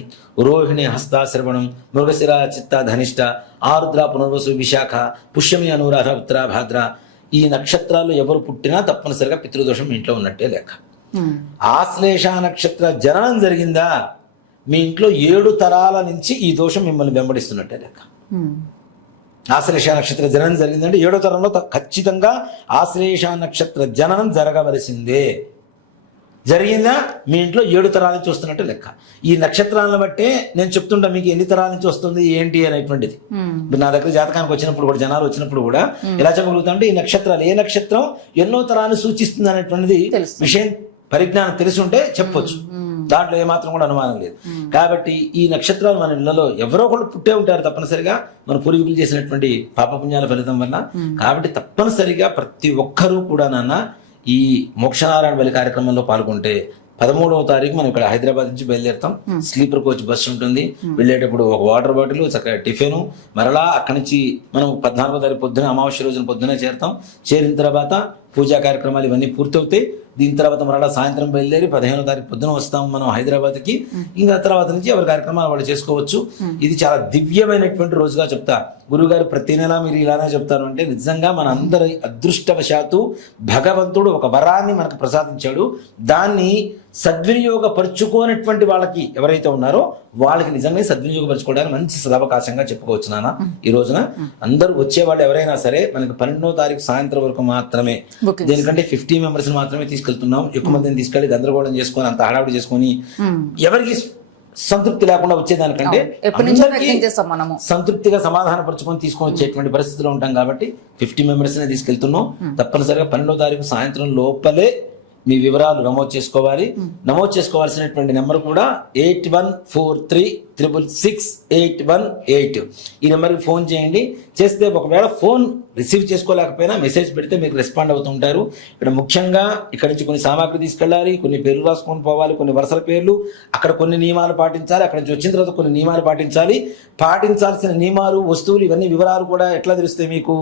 రోహిణి, హస్త, శ్రవణం, మృగశిర, చిత్త, ధనిష్ట, ఆరుద్ర, పునర్వసు, విశాఖ, పుష్యమి, అనురాధ, ఉత్తర, భాద్ర, ఈ నక్షత్రాలు ఎవరు పుట్టినా తప్పనిసరిగా పితృదోషం మీ ఇంట్లో ఉన్నట్టే లెక్క. ఆశ్లేష నక్షత్ర జననం జరిగిందా మీ ఇంట్లో 7 తరాల నుంచి ఈ దోషం మిమ్మల్ని వెంబడిస్తున్నట్టే లెక్క. ఆశ్లేష నక్షత్ర జననం జరిగిందంటే 7వ తరంలో ఖచ్చితంగా ఆశ్లేష నక్షత్ర జననం జరగవలసిందే. జరిగిందా మీ ఇంట్లో 7 తరాల నుంచి వస్తున్నట్టు లెక్క. ఈ నక్షత్రాలను బట్టే నేను చెప్తుంటా మీకు ఎన్ని తరాల నుంచి వస్తుంది ఏంటి అనేటువంటిది. నా దగ్గర జాతకానికి వచ్చినప్పుడు కూడా, జనాలు వచ్చినప్పుడు కూడా ఎలా చెప్పగలుగుతా అంటే ఈ నక్షత్రాలు ఏ నక్షత్రం ఎన్నో తరాన్ని సూచిస్తుంది అనేటువంటిది విషయం పరిజ్ఞానం తెలిసి ఉంటే చెప్పొచ్చు. దాంట్లో ఏమాత్రం కూడా అనుమానం లేదు. కాబట్టి ఈ నక్షత్రాలు మన ఇళ్లలో ఎవరో కూడా పుట్టే ఉంటారు తప్పనిసరిగా, మన పూర్వీకులు చేసినటువంటి పాపపుణ్యాల ఫలితం వల్ల. కాబట్టి తప్పనిసరిగా ప్రతి ఒక్కరూ కూడా నాన్న ఈ మోక్షనారాయణ బలి కార్యక్రమంలో పాల్గొంటే 13వ తారీఖు మనం ఇక్కడ హైదరాబాద్ నుంచి బయలుదేరుతాం. స్లీపర్ కోచ్ బస్సు ఉంటుంది. వెళ్ళేటప్పుడు ఒక వాటర్ బాటిల్, చక్కగా టిఫిన్, మరలా అక్కడి నుంచి మనం 14వ తారీఖు పొద్దున, అమావాస్య రోజున పొద్దునే చేరుతాం. చేరిన తర్వాత పూజా కార్యక్రమాలు ఇవన్నీ పూర్తవుతాయి. దీని తర్వాత మరలా సాయంత్రం బయలుదేరి 15వ తారీఖు పొద్దున వస్తాం మనం హైదరాబాద్కి. ఇంకా తర్వాత నుంచి ఎవరి కార్యక్రమాలు వాళ్ళు చేసుకోవచ్చు. ఇది చాలా దివ్యమైనటువంటి రోజుగా చెప్తా. గురువుగారు ప్రతి నెల మీరు ఇలానే చెప్తారు అంటే నిజంగా మన అందరి అదృష్టవశాత్తు భగవంతుడు ఒక వరాన్ని మనకు ప్రసాదించాడు. దాన్ని సద్వినియోగపరుచుకోనటువంటి వాళ్ళకి ఎవరైతే ఉన్నారో వాళ్ళకి నిజంగా సద్వినియోగపరచుకోవడానికి మంచి సదవకాశంగా చెప్పుకోవచ్చు నాన్న. ఈ రోజున అందరూ వచ్చేవాళ్ళు ఎవరైనా సరే మనకి 12వ తారీఖు సాయంత్రం వరకు మాత్రమే, దేనికంటే 50 మెంబర్స్ మాత్రమే తీసుకెళ్తున్నాం. ఎక్కువ మందిని తీసుకెళ్లి గందరగోళం చేసుకొని అంత హడావిడి చేసుకొని ఎవరికి సంతృప్తి లేకుండా వచ్చేదానికంటే సంతృప్తిగా సమాధానపరుచుకొని తీసుకొని వచ్చేటువంటి పరిస్థితిలో ఉంటాం. కాబట్టి 50 మెంబర్స్ తీసుకెళ్తున్నాం. తప్పనిసరిగా 12వ తారీఖు సాయంత్రం లోపలే మీ వివరాలు నమోదు చేసుకోవాలి. నమోదు చేసుకోవాల్సినటువంటి నెంబర్ కూడా 8143666818. ఈ నెంబర్కి ఫోన్ చేయండి. చేస్తే ఒకవేళ ఫోన్ రిసీవ్ చేసుకోలేకపోయినా మెసేజ్ పెడితే మీకు రెస్పాండ్ అవుతుంటారు. ఇక్కడ ముఖ్యంగా ఇక్కడ నుంచి కొన్ని సామాగ్రి తీసుకెళ్ళాలి, కొన్ని పేర్లు రాసుకొని పోవాలి, కొన్ని వరుసల పేర్లు, అక్కడ కొన్ని నియమాలు పాటించాలి, అక్కడ నుంచి వచ్చిన తర్వాత కొన్ని నియమాలు పాటించాలి. పాటించాల్సిన నియమాలు, వస్తువులు, ఇవన్నీ వివరాలు కూడా ఎట్లా తెలుస్తాయి మీకు?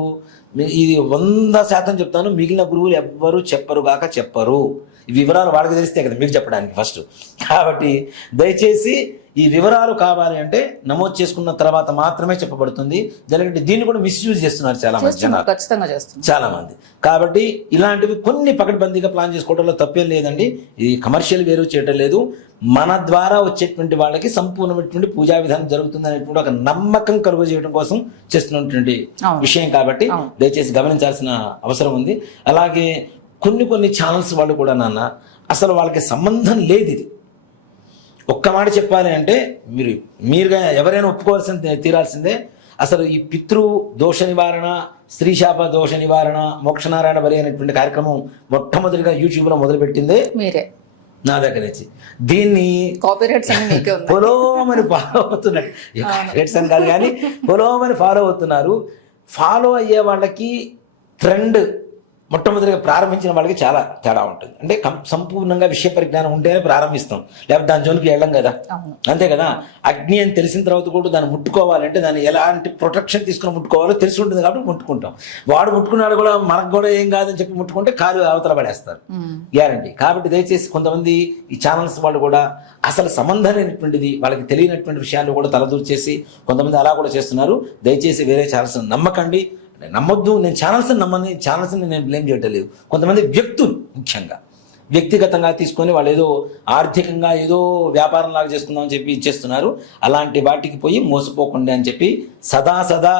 ఇది 100% చెప్తాను, మిగిలిన గురువులు ఎవ్వరూ చెప్పరు. ఈ వివరాలు వాళ్ళకి తెలిస్తే కదా మీకు చెప్పడానికి ఫస్ట్. కాబట్టి దయచేసి ఈ వివరాలు కావాలి అంటే నమోదు చేసుకున్న తర్వాత మాత్రమే చెప్పబడుతుంది. ఎందుకంటే దీన్ని కూడా మిస్యూజ్ చేస్తున్నారు చాలా మంది జనాలు, ఖచ్చితంగా చేస్తున్నారు చాలా మంది. కాబట్టి ఇలాంటివి కొన్ని పకడ్బందీగా ప్లాన్ చేసుకోవడంలో తప్పేం లేదండి. ఇది కమర్షియల్ వేరు చేయడం లేదు. మన ద్వారా వచ్చేటువంటి వాళ్ళకి సంపూర్ణమైనటువంటి పూజా విధానం జరుగుతుంది అనేటువంటి ఒక నమ్మకం కలుగు చేయడం కోసం చేస్తున్నటువంటి విషయం. కాబట్టి దయచేసి గమనించాల్సిన అవసరం ఉంది. అలాగే కొన్ని ఛానల్స్ వాళ్ళు కూడా నాన్న అసలు వాళ్ళకి సంబంధం లేదు. ఇది ఒక్క మాట చెప్పాలి అంటే మీరుగా ఎవరైనా ఒప్పుకోవాల్సిందే, తీరాల్సిందే. అసలు ఈ పితృ దోష నివారణ, స్త్రీశాప దోష నివారణ, మోక్షనారాయణ బలి అనేటువంటి కార్యక్రమం మొట్టమొదటిగా యూట్యూబ్లో మొదలుపెట్టిందే మీరే, నా దగ్గర నుంచి. దీన్ని పొలోమని ఫాలో అవుతున్నారు. రేట్స్ అని కాదు కానీ పొలోమని ఫాలో అవుతున్నారు. ఫాలో అయ్యే వాళ్ళకి ట్రెండ్ మొట్టమొదటిగా ప్రారంభించిన వాళ్ళకి చాలా తేడా ఉంటుంది. అంటే సంపూర్ణంగా విషయ పరిజ్ఞానం ఉంటేనే ప్రారంభిస్తాం, లేకపోతే దాని జోలికి వెళ్ళం కదా. అంతే కదా. అగ్ని అని తెలిసిన తర్వాత కూడా దాన్ని ముట్టుకోవాలంటే దాన్ని ఎలాంటి ప్రొటెక్షన్ తీసుకుని ముట్టుకోవాలో తెలిసి ఉంటుంది కాబట్టి ముట్టుకుంటాం. వాడు ముట్టుకున్నాడు కూడా మనకు కూడా ఏం కాదని చెప్పి ముట్టుకుంటే కాలు అవతల పడేస్తారు, గ్యారంటీ. కాబట్టి దయచేసి కొంతమంది ఈ ఛానల్స్ వాళ్ళు కూడా అసలు సంబంధం లేనటువంటిది, వాళ్ళకి తెలియనటువంటి విషయాలు కూడా తలదూర్చేసి కొంతమంది అలా కూడా చేస్తున్నారు. దయచేసి వేరే ఛానల్స్ నమ్మకండి, నమ్మొద్దు. నేను ఛానల్స్ని నేను బ్లేమ్ చేయటం లేదు. కొంతమంది వ్యక్తులు ముఖ్యంగా వ్యక్తిగతంగా తీసుకొని వాళ్ళు ఏదో ఆర్థికంగా ఏదో వ్యాపారం లాగా చేసుకుందామని చెప్పి ఇచ్చేస్తున్నారు. అలాంటి వాటికి పోయి మోసపోకుండా అని చెప్పి సదా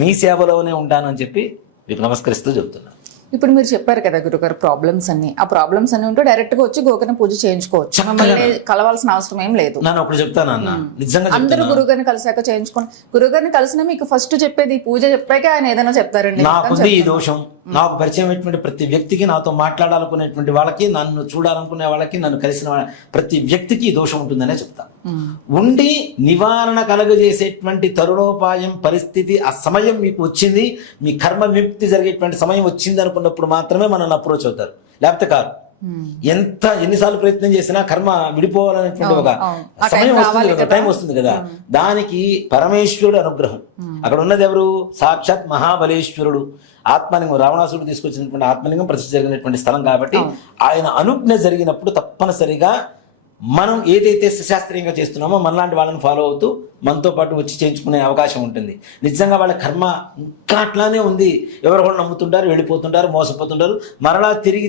మీ సేవలోనే ఉంటానని చెప్పి మీకు నమస్కరిస్తూ చెబుతున్నాను. ఇప్పుడు మీరు చెప్పారు కదా గురుగారు ప్రాబ్లమ్స్ అన్ని, ఆ ప్రాబ్లమ్స్ అన్ని ఉంటే డైరెక్ట్ గా వచ్చి గోకర్ణ పూజ చేయించుకోవచ్చు, మమ్మల్ని కలవాల్సిన అవసరం ఏం లేదు. నేను ఒకటి చెప్తాను అన్న, నిజంగా అందరూ గురుగారిని కలిసాక చేయించుకోండి. గురుగారిని కలిసిన మీకు ఫస్ట్ చెప్పేది పూజ చెప్పాక ఆయన ఏదైనా చెప్తారండి. నాకుంది ఈ దోషం, నాకు పరిచయం అయినటువంటి ప్రతి వ్యక్తికి, నాతో మాట్లాడాలనుకునేటువంటి వాళ్ళకి, నన్ను చూడాలనుకునే వాళ్ళకి, నన్ను కలిసిన ప్రతి వ్యక్తికి ఈ దోషం ఉంటుందనే చెప్తా. ఉండి నివారణ కలగజేసేటువంటి తరుణోపాయం పరిస్థితి, ఆ సమయం మీకు వచ్చింది, మీ కర్మ విముక్తి జరిగేటువంటి సమయం వచ్చింది అనుకున్నప్పుడు మాత్రమే మనల్ని అప్రోచ్ అవుతారు, లేకపోతే కాదు. ఎన్నిసార్లు ప్రయత్నం చేసినా కర్మ విడిపోవాలనేటువంటి ఒక సమయం వస్తుంది కదా, టైం వస్తుంది కదా. దానికి పరమేశ్వరుడు అనుగ్రహం. అక్కడ ఉన్నది ఎవరు? సాక్షాత్ మహాబలేశ్వరుడు, ఆత్మలింగం. రావణాసురుడు తీసుకొచ్చినటువంటి ఆత్మలింగం ప్రతిష్ఠ జరిగినటువంటి స్థలం కాబట్టి ఆయన అనుజ్ఞ జరిగినప్పుడు తప్పనిసరిగా మనం ఏదైతే శాస్త్రీయంగా చేస్తున్నామో మనలాంటి వాళ్ళని ఫాలో అవుతూ మనతో పాటు వచ్చి చేయించుకునే అవకాశం ఉంటుంది. నిజంగా వాళ్ళ కర్మ ఇంకా అట్లానే ఉంది. ఎవరు కూడా నమ్ముతుంటారు, వెళ్ళిపోతుంటారు, మోసపోతుంటారు. మరలా తిరిగి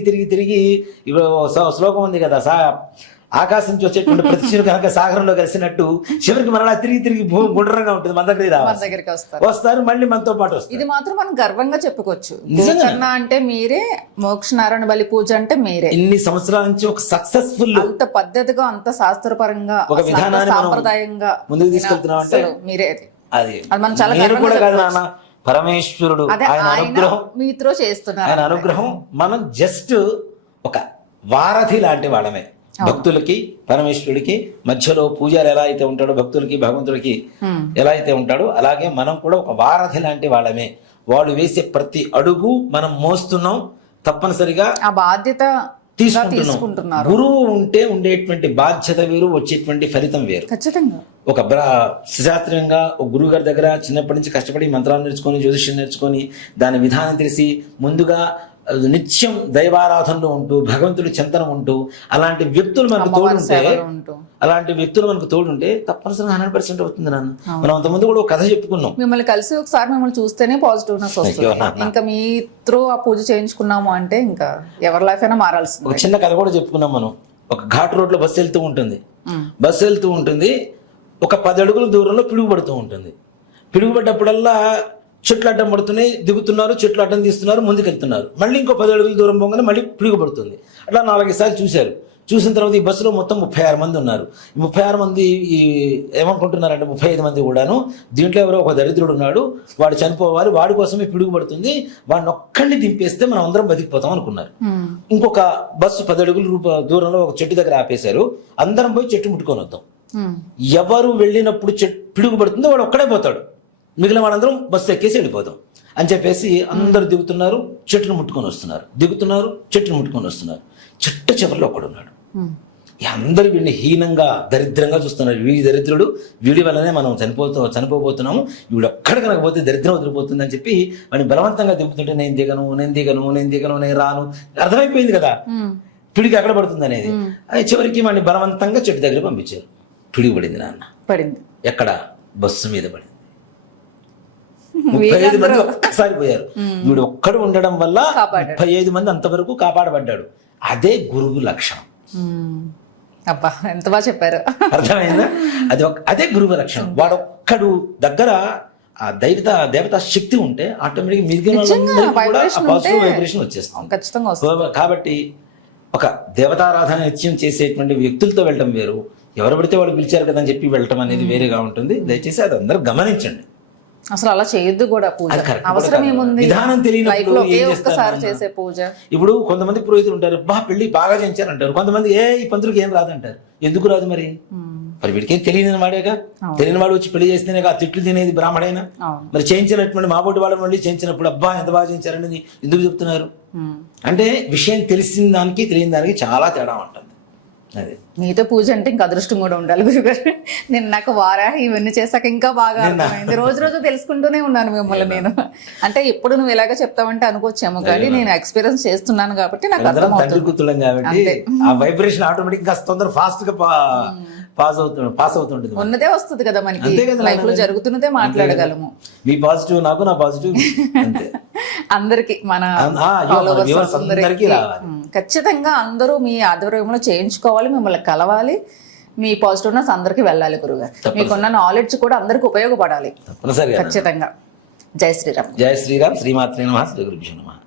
శ్లోకం ఉంది కదా, ఆకాశం నుంచి వచ్చేటువంటి ప్రతి చిరు కనుక సాగరంలో కలిసినట్టు చివరికి మరలా తిరిగి గుండ్రంగా ఉంటుంది, మన దగ్గరికి వస్తారు, మళ్ళీ మనతో పాటు వస్తారు. ఇది మాత్రం మనం గర్వంగా చెప్పుకోవచ్చు. గోకర్ణ అంటే మీరే, మోక్షనారాయణ బలి పూజ అంటే మీరే. ఇన్ని సంవత్సరాల నుంచి ఒక సక్సెస్ఫుల్, అంత పద్ధతిగా, అంత శాస్త్రపరంగా, ఒక విధానాన్ని సాంప్రదాయంగా ముందుకు తీసుకెళ్తున్నాం అంటే మీరే. అది నేను కూడా కాదు నాన్న, పరమేశ్వరుడు ఆయన అనుగ్రహం మీతో చేస్తున్నారు. ఆయన అనుగ్రహం. మనం జస్ట్ ఒక వారధి లాంటి వాళ్ళమే భక్తులకి, పరమేశ్వరుడికి మధ్యలో పూజలు ఎలా అయితే ఉంటాడో భక్తులకి భగవంతుడికి ఎలా అయితే ఉంటాడో అలాగే మనం కూడా ఒక వారధి లాంటి వాళ్ళమే. వాళ్ళు వేసే అడుగు మనం మోస్తున్నాం, తప్పనిసరిగా ఆ బాధ్యత తీసుకుంటున్నాం. గురువు ఉంటే ఉండేటువంటి బాధ్యత వేరు, వచ్చేటువంటి ఫలితం వేరు. ఖచ్చితంగా ఒక శాస్త్రీయంగా ఒక గురువు గారి దగ్గర చిన్నప్పటి నుంచి కష్టపడి మంత్రాలు నేర్చుకొని, జ్యోతిష్యం నేర్చుకొని, దాని విధానం తెలిసి ముందుగా నిత్యం దైవారాధనలో ఉంటూ, భగవంతుడి చింతన ఉంటూ, అలాంటి వ్యక్తులు మనకు తోడుంటే తప్పనిసరిగా 100% అవుతుంది నాన్న. మనం అంతమంది కూడా ఒక కథ చెప్పుకున్నాం. మిమ్మల్ని కలిసి ఒకసారి మిమ్మల్ని చూస్తేనే పాజిటివ్నెస్ వస్తుంది. ఇంకా మీ త్రూ ఆ పూజ చేయించుకున్నాము అంటే ఇంకా ఎవరి లైఫ్ అయినా మారాల్సింది. ఒక చిన్న కథ కూడా చెప్పుకున్నాం మనం. ఒక ఘాట్ రోడ్ లో బస్సు వెళ్తూ ఉంటుంది. ఒక 10 అడుగుల దూరంలో పిడుగుపడుతూ ఉంటుంది. పిడుగుపడ్డప్పుడల్లా చెట్లు అడ్డం పడుతున్నాయి, దిగుతున్నారు, చెట్లు అడ్డం తీస్తున్నారు, ముందుకెళ్తున్నారు. మళ్ళీ ఇంకో 10 అడుగుల దూరం పోగానే మళ్ళీ పిడుగుపడుతుంది. అట్లా 4-5 సార్లు చూశారు. చూసిన తర్వాత ఈ బస్సులో మొత్తం 36 మంది ఉన్నారు. ఈ 36 మంది ఈ ఏమనుకుంటున్నారంటే 35 మంది కూడాను దీంట్లో ఎవరో ఒక దరిద్రుడు ఉన్నాడు, వాడు చనిపోవాలి, వాడి కోసమే పిడుగు పడుతుంది, వాడిని ఒక్కడిని దింపేస్తే మనం అందరం బతికిపోతాం అనుకున్నారు. ఇంకొక బస్సు 10 అడుగుల దూరంలో ఒక చెట్టు దగ్గర ఆపేశారు. అందరం పోయి చెట్టు ముట్టుకొని వద్దాం. ఎవరు వెళ్ళినప్పుడు పిడుగు పడుతుందో వాడు ఒక్కడే పోతాడు, మిగిలిన వాళ్ళందరం బస్సు ఎక్కేసి వెళ్ళిపోతాం అని చెప్పేసి అందరూ దిగుతున్నారు, చెట్టును ముట్టుకొని వస్తున్నారు, దిగుతున్నారు, చెట్టును ముట్టుకొని వస్తున్నారు. చెట్ట చివరిలో ఒకడున్నాడు. అందరూ వీడిని హీనంగా దరిద్రంగా చూస్తున్నారు. వీడి దరిద్రుడు, వీడి వల్లనే మనం చనిపోబోతున్నాము, వీడు ఒక్కడ కనకపోతే దరిద్రం వదిలిపోతుంది అని చెప్పి వాడిని బలవంతంగా దింపుతుంటే నేను దిగను, నేను రాను, అర్థమైపోయింది కదా పిడికి ఎక్కడ పడుతుంది అనేది. అది చివరికి వాడిని బలవంతంగా చెట్టు దగ్గర పంపించారు. పిడికి పడింది నాన్న, పడింది ఎక్కడ? బస్సు మీద పడింది. 35 మంది ఒక్కసారి పోయారు. వీడు ఒక్కడు ఉండడం వల్ల 35 మంది అంతవరకు కాపాడబడ్డాడు. అదే గురువు లక్షణం. అబ్బా ఎంత బాగా చెప్పారు. అర్థమైందా? అదే గురువు లక్షణం. వాడు ఒక్కడు దగ్గర ఆ దేవతా శక్తి ఉంటే ఆటోమేటిక్ మిగిలిన పాజిటివ్ వైబ్రేషన్ వచ్చేస్తాం. కాబట్టి ఒక దేవతారాధన నిత్యం చేసేటువంటి వ్యక్తులతో వెళ్ళటం వేరు, ఎవరు పడితే వాళ్ళు పిలిచారు కదా అని చెప్పి వెళ్ళటం అనేది వేరేగా ఉంటుంది. దయచేసి అది అందరూ గమనించండి. అసలు అలా చేయొద్దు కూడా పూజ. అవసరం ఏముంది? విధానం తెలియనప్పుడు ఒక్కసారి చేసే పూజ. ఇప్పుడు కొంతమంది పురోహితులు ఉంటారు, పెళ్లి బాగా చేయించారంటారు. కొంతమంది ఈ పంతులకు ఏం రాదంటారు. ఎందుకు రాదు మరి? మరి వీడికి ఏం తెలియని వాడేగా. తెలియని వాడు వచ్చి పెళ్లి చేస్తేనేగా తిట్లు తినేది బ్రాహ్మడైనా. మరి చేయించినటువంటి మాబోటి వాళ్ళని మళ్ళీ చేయించినప్పుడు ఎంత బాగా చేయించారని ఎందుకు చెప్తున్నారు అంటే విషయం తెలిసిన దానికి తెలియని దానికి చాలా తేడా ఉంటుంది. అదే మీతో పూజ అంటే ఇంకా అదృష్టం కూడా ఉండాలి గురుగారు. నేను నాకు వారాహి ఇవన్నీ చేశాక ఇంకా బాగా అర్థమైంది. రోజు తెలుసుకుంటూనే ఉన్నాను మిమ్మల్ని నేను. అంటే ఎప్పుడు నువ్వు ఎలాగ చెప్తావంటే అనుకోవచ్చేమో, కానీ నేను ఎక్స్పీరియన్స్ చేస్తున్నాను కాబట్టి నాకు అర్థం అవుతుంది. కాబట్టి ఆ వైబ్రేషన్ ఆటోమేటిక్ గా తొందర ఫాస్ట్ గా పాస్ అవుతుంటుంది. ఉన్నదే వస్తుంది కదా మనకి, లైఫ్ లో జరుగుతున్నదే మాట్లాడగలము. మీ పాజిటివ్ నాకు, నా పాజిటివ్ అంతే అందరికి, మన ఖచ్చితంగా అందరూ మీ ఆధ్వర్యంలో చేయించుకోవాలి, మిమ్మల్ని కలవాలి, మీ పాజిటివ్నెస్ అందరికి వెళ్ళాలి గురుగారు. మీకున్న నాలెడ్జ్ కూడా అందరికి ఉపయోగపడాలి ఖచ్చితంగా. జై శ్రీరామ్. జై శ్రీరామ్. శ్రీమాత్రే నమః. శ్రీ గురుభ్యో నమః.